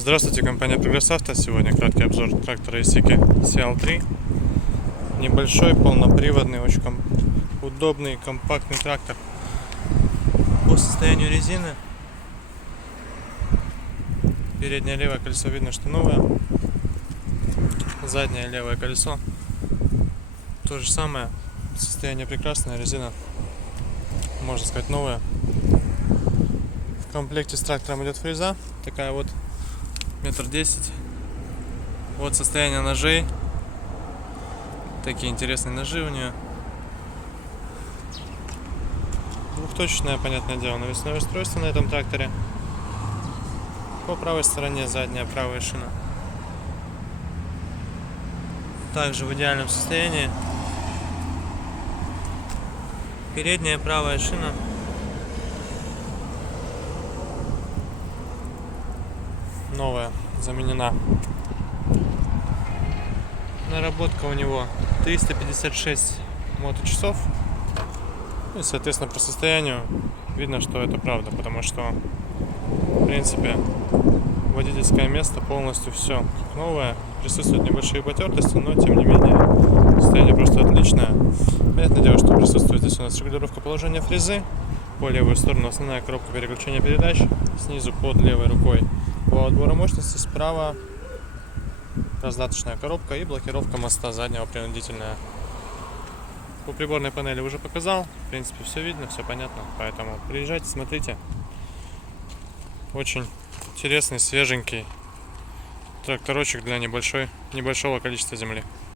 Здравствуйте, компания Progress Auto. Сегодня краткий обзор трактора Isuzu CL3. Небольшой, полноприводный, очень удобный, компактный трактор. По состоянию резины, переднее левое колесо видно, что новое. Заднее левое колесо то же самое. Состояние прекрасное, резина, можно сказать, новая. В комплекте с трактором идет фреза, такая вот, 1,10 м. Вот состояние ножей. Такие интересные ножи у нее. Двухточечное, понятное дело, навесное устройство на этом тракторе. По правой стороне задняя правая шина. Также в идеальном состоянии. Передняя правая шина. Новая, заменена. Наработка у него 356 моточасов. И, соответственно, по состоянию видно, что это правда, потому что, в принципе, водительское место полностью все новое. Присутствуют небольшие потертости, но тем не менее состояние просто отличное. Понятное дело, что присутствует здесь у нас регулировка положения фрезы. По левую сторону основная коробка переключения передач. Снизу под левой рукой вал отбора мощности. Справа раздаточная коробка и блокировка моста заднего принудительная. По приборной панели уже показал. В принципе, все видно, все понятно. Поэтому приезжайте, смотрите. Очень интересный, свеженький тракторочек для небольшого количества земли.